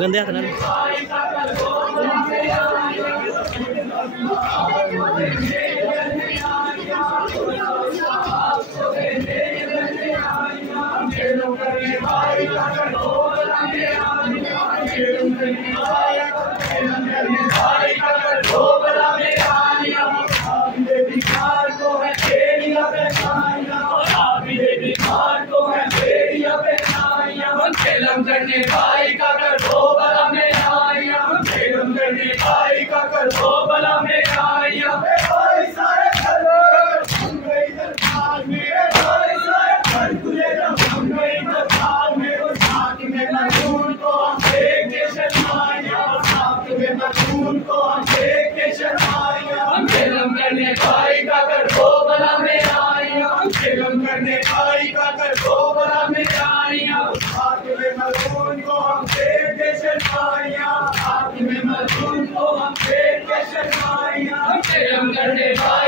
गंदे हाथ ना करने भाई का कर दो बला में आया, खेलम करने भाई का कर दो बला में आया। भाई सारे घर हम गई दरबार में, भाई सारे घर तुझे जब हम गई दरबार में, और साथ में मजदूर को हम देख के शर्माया, साथ में मजदूर को हम देख के शर्माया। खेलम करने भाई का कर दो बला में आया, खेलम करने भाई का कर दो बला में आया। साथ में मजदूर को हम देख के शर्माया, साथ में मजदूर को हम देख के शर्माया। खेलम करने भाई